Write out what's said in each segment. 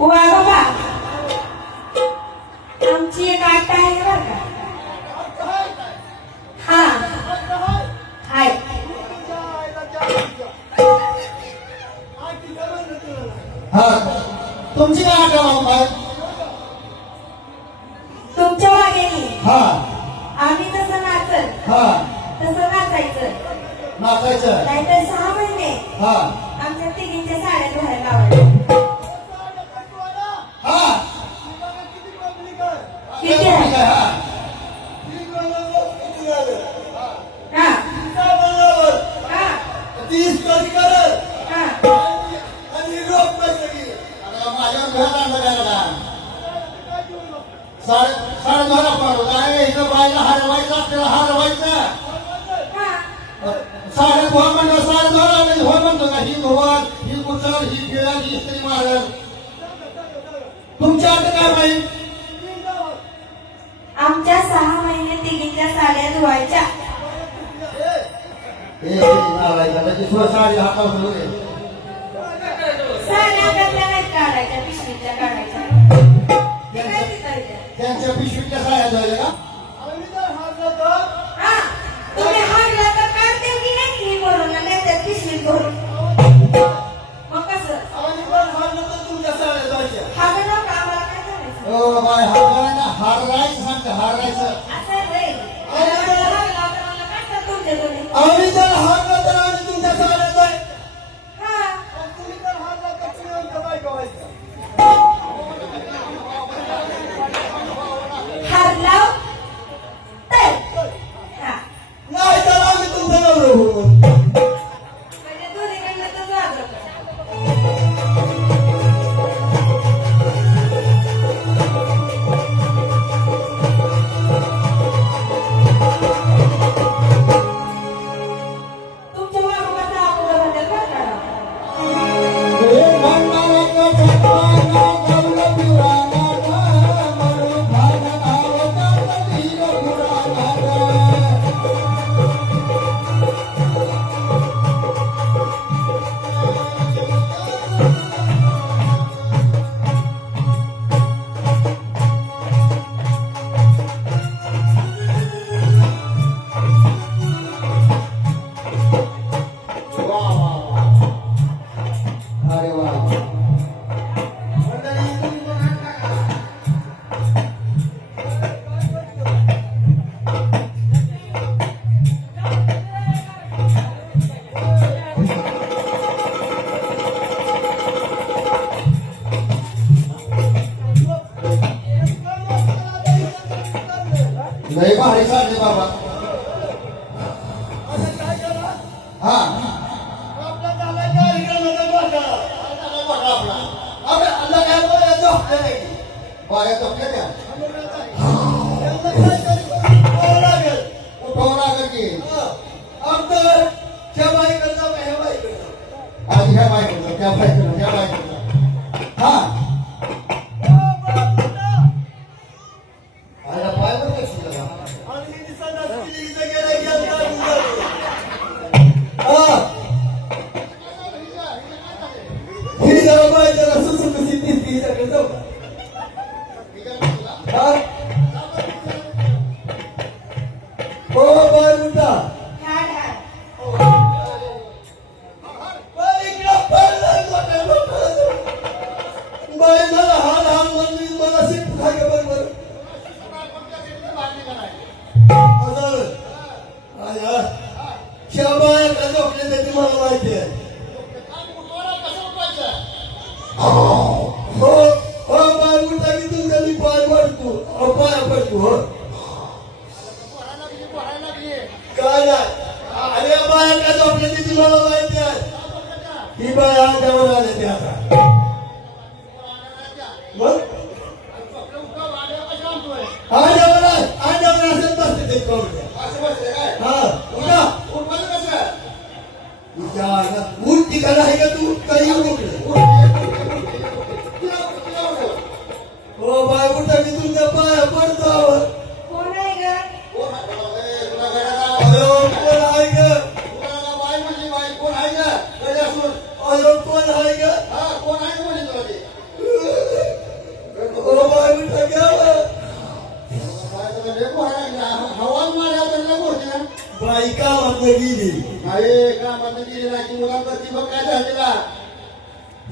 वा बाबा आमची एक आठ आहे बरं का. हा हाय हा तुमची काय आठवण आहे? तुमच्या वाग्यानी हा आम्ही तसं नाचल हा तसं नाचायचं. नाचायचं. नाहीतर 6 महिने हा आमच्या तिघींच्या साड्या धुवायला लावायच्या. हा किती आहे? हा हा हा 30 कधी करत हा आणि रोप पैसे माझ्या घराला बघायला साडे 12 पडू काय इथं बायला हरवायचं आपल्याला हरवायचं. साडे 12 म्हणलं 12:30 हो म्हणतो का ही धुवाल ही कुचल ही फिराल ही स्त्री मारल. तुमच्या आता काय माहित? आमच्या 6 महिने तिघींच्या साड्या धुवायच्या. साडी हातावर साड्या कसल्या नाहीत काढायच्या, पिशवीतल्या काढायच्या. ते काय तिथं? त्यांच्या पिशवीच्या साड्या धुवायच्या का? हा तुम्ही हाडला तर काढते की नाही ही भरून नाही तर पिशवीत भरून. मग कसं तुमच्या साड्या धुवायच्या. हाडलं नका आम्हाला काय करायचं? हो बाय हारायचं सांगते हारायचं. असं रे हाडला तर मला काय तर तुमच्या दोन्ही. आम्ही जर हारलो तर आम्ही तुमच्या साड्या जाय. हा तुम्ही जर हारला तर तुम्ही आमच्या बायका व्हायचं. हाडला तर हा नाही तर आम्ही तुमचं नवरं होऊ. म्हणजे दोन्हीकडनं तर जागं. तुमच्या वागोबाचा अगोदर बदल का काढा? अरे वा लय भारी चालते बाबा. हा बाया झोपल्या त्या उठावं लागेल की आमचं त्या बाईकडं जाऊ का ह्या बाईकडं? आधी ह्या बाईकडं त्या बाईकडं त्या बाईकडं. हा आयला पाय बरं का शिकला. ही जरा बाई जरा सुसुकशी दिसती हिच्याकडे जाऊ का? हा? हो बाय मुद्दा हाड हाड बाई इकडं पडलं बाई मला हाल हाल म्हणून मला शिफ्ट खाय बरोबर त्या बाया का झोपल्या त्याची मला माहिती आहे. हो हो पाय उठा की तुमच्या मी पाय पडतो पाया पडतो. हो काय नाही अरे बाया का झोपल्या त्याची मला माहिती आहे. ही बाया आल्यावर आले ते आता मग आल्यावर असेल बसते ते करून. हा उठा. त्या बाई कामातनं गेली. अरे कामात गेली नाही की मुलांवरती बघ काय झालं तिला.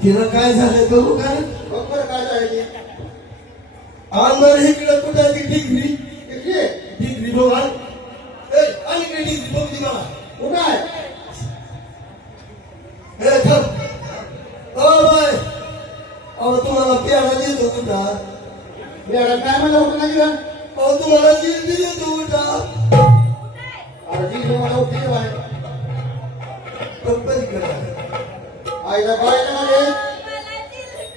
तिला काय झालं बघू का? बघ बरं काय झालं ते. अंदर इकडे कुठं ती डिग्री किती? डिग्री बघा. अलीकडे डिग्री बघ ती मला. कुठं आहे? ए थांब. बाय अहो तुम्हाला प्याला देतो कुठा. मॅडम काय म्हणलं होतं ना तिला? अहो तुम्हाला जिलबी देतो कुठा. अरे जी मला होती बाय. कंपनीकडे आईला बायला मध्ये मला जिलेबी.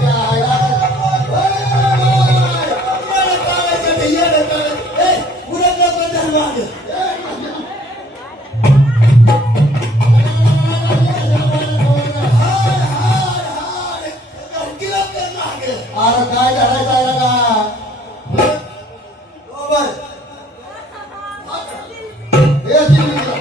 त्या आईला अरे काय झालं जायला का? हे जिंकली.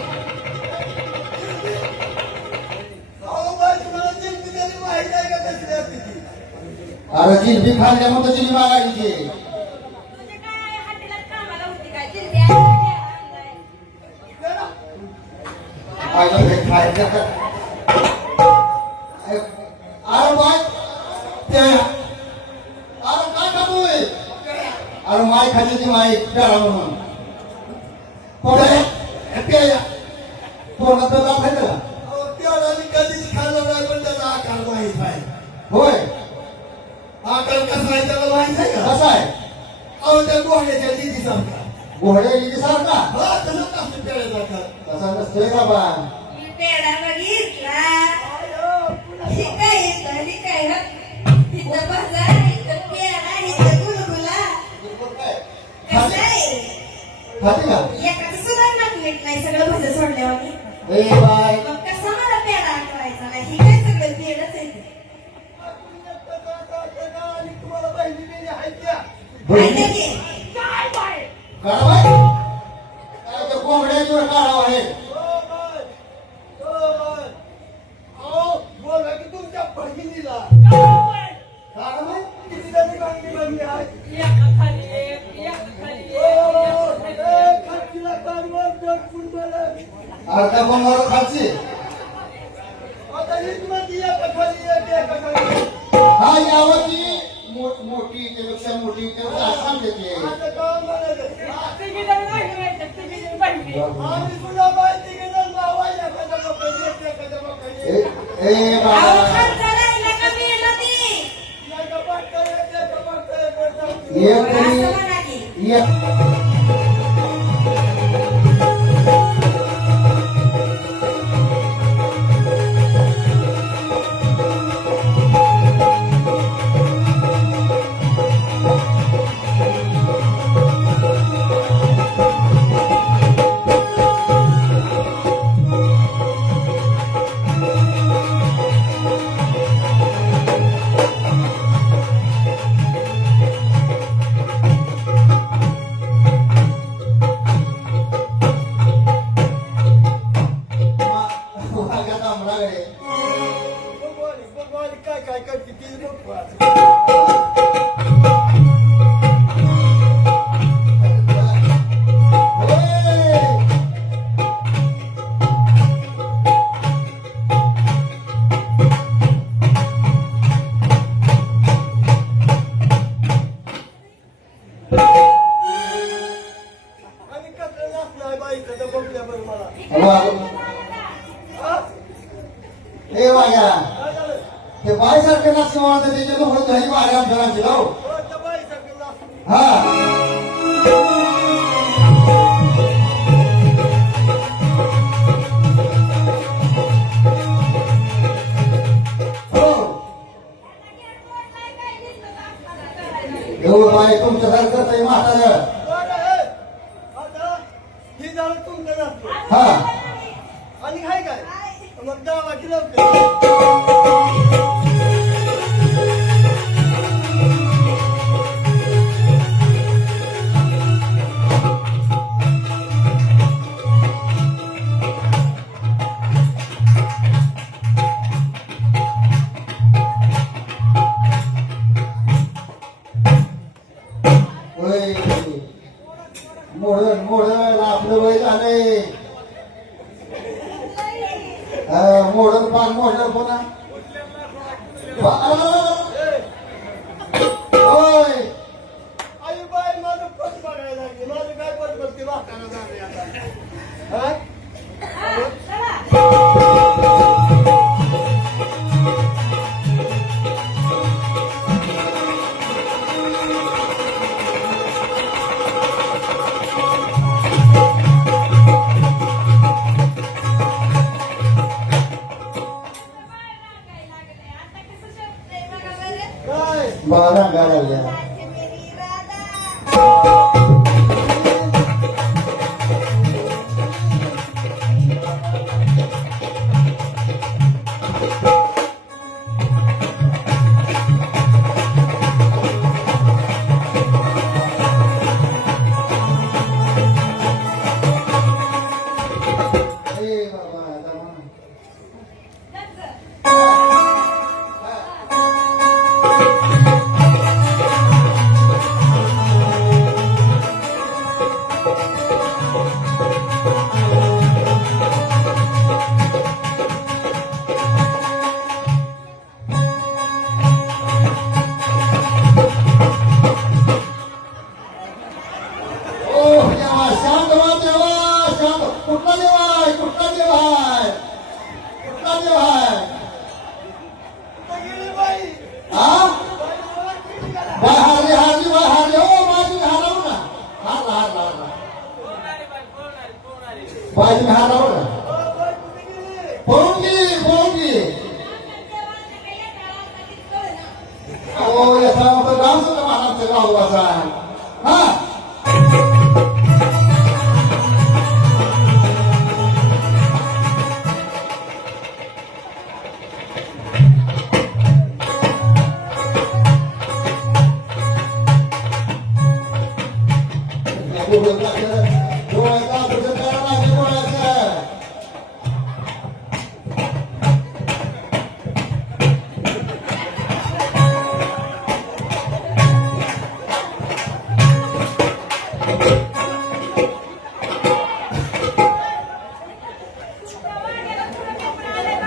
अरे जिलबी खाल्ल्या मग जिली मागायची. तुझे काय हॉटेलात कामाला होती काय? जिलेबी आणलाय. आईला हे खायचं. अरे बाय त्या अरे काय खातोय? अरे माय खायची ती माय डाळा म्हणून. तोंडात तर दाखवायचं का? कधीच खाल्ला नाही पण त्याचा आकार माहीत आहे. होय आकार कसा आहे त्याला माहित आहे का? कसा आहे? अहो त्या गोह्याच्या दिदी सारखा. घोड्या लिहिली सारखा हा तसंच असतो त्याला आकार. तसा नसतोय बाबा. मी पेढा बघितला. हे काय येतं? हे काय हं? इथं भजा, इथं पेढा, इथं गुलगुला. कसं आहे? खाते का? एकाचं सुद्धा नाक नीट नाही, सगळं भजं सोडल्यावर. ए बाय मग कसं मला पेढा करायचा नाही? हे काय सगळं पेढच आहे ते. बहिणी ऐका की, काढा बाय. काय ते कोंबड्याचं काढावं आहे. काढा बाय. अरे त्या कोंबड्यावर खायची. हा यावती मोठी त्यापेक्षा मोठी त्यापेक्षा आसाम देते. ए अहो, बाबा खालचा राहिला का मेला ते? ये असं म्हणा की. ये वाघा तांबडाकडे. काय करते ती लोक. आणि कसं नसणार बाईचं तर बघल्यावर मला. ए वाघ्या काय झालं? ते बायसारखे नाच म्हणतात त्याच्यातून होत नाही वाघ्या आमच्या हो. त्या बाईसारखं नसणार. हा हो एवढं बाय तुमच्यासारखं ते म्हातारं. आता ही झालं तुमचं नसतं. हा आणि काय मग दावा केलं. मोड मोड आपलं वय मोठ्या फोन आहे होय आई बाई माझं पट बघायला लागली माझं काय पट बघते वाटाणा झाले आता हा? काय बारा गाड्या मेरी राधा ए बाबा दमा. ओ देवा शांत व्हा देवा शांत कुठला देव आहे कुठला देव आहे कुठला देव आहे कुठं गेली बाई हा बाई मला किती गेला बाय हारली ओ माझी हारव ना हारला बाय तुम्ही हारव ना बाई कुठे गेली पळून गेली ओ याचा आता डान्स होता मला आमच्या गावाचा हा डोळ्याचा तुझं कारण आहे डोळ्याचं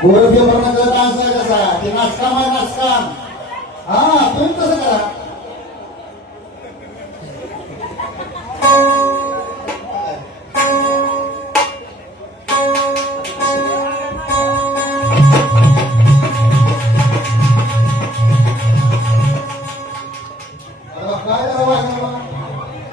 गोरफी प्रमाणाचा डान्स आहे कसा ते नाचकाम आहे नाचकाम हा तुम्ही कसं करा अरे काय करावं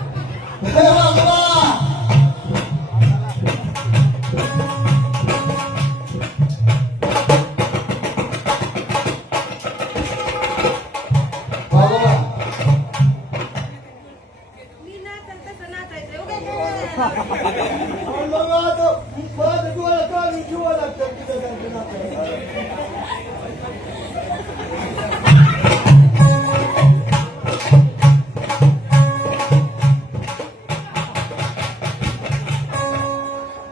मी नाचन तसं नाचायचं उगाच मग आता माझं डोळ्या काढून जीवा लागतात तिथं त्यांचं नाचायला.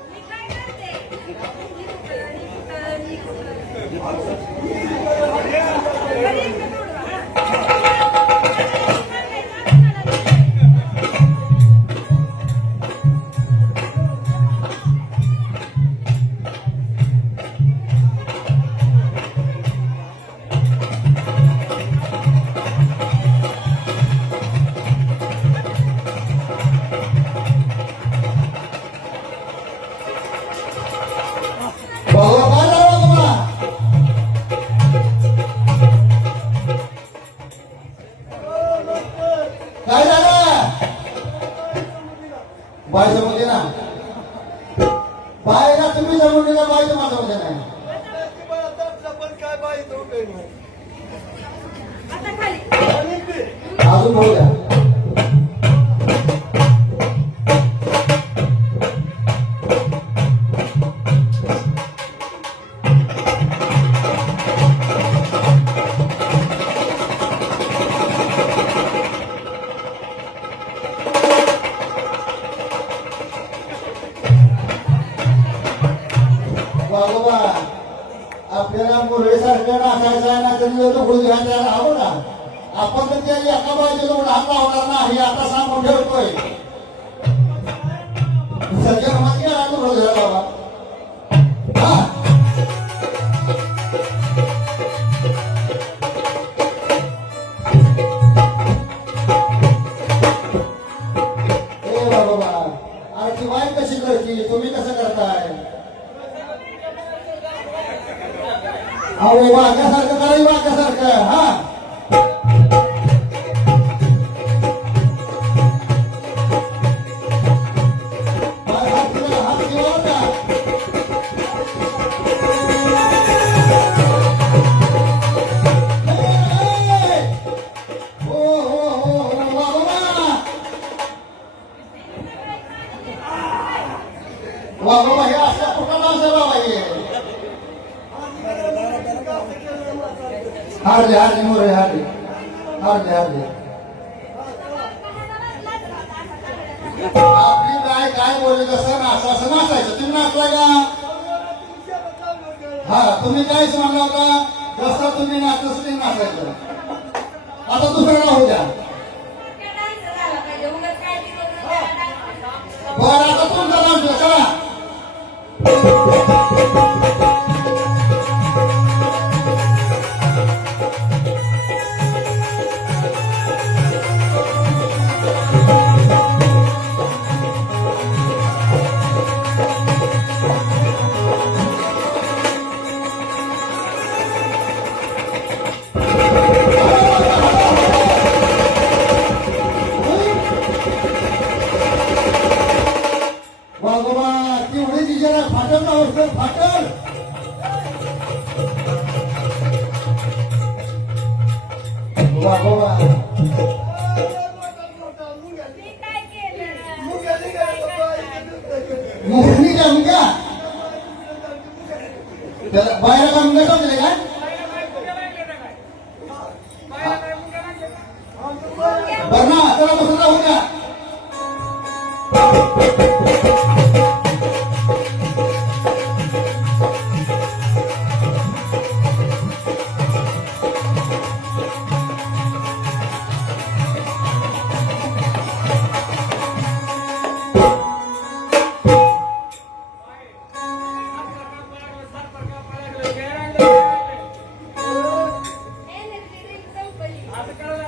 मी काय करते काय झालं बाय जमू दे ना बाय ना तुम्ही जमून दे ना बाय तर माझं दे नाही त्याची बाई आता पण काय बाई तो काही नाही. आता खाली आणि ते अजून बोल द्या बाबा आपल्याला मुरळीसारखं नाचायचं आहे ना तरी ढोकळी घ्यायला हवं ना आपण तर त्या एका बाजूला हात लावणार नाही आता सांगून ठेवतोय सगळ्या माहिती ढोकळी घ्यायला बाबा हा हो वाक्यासारखं करायचं वाक्यासारखं हा हात ठेवा का हो हो हो हो बाबा हे असं कुठं असं बाबा हे हारले मोरे हारले आपली बाय काय बोलले तसं असं नाचायचं तुम्ही नाचलाय का हा तुम्ही काहीच म्हणला होता जसं तुम्ही नाचत ते नाचायचं आता दुसरं होऊ द्या बरं आता तुमचा नाच चला बाबा तेवढे तिच्या फाटल ना औषध फाटल बाबा मुखनी का मुंग्या त्याला बाहेर का मुंग्या टाकले का बरं ना त्याला बसून राहू द्या संपली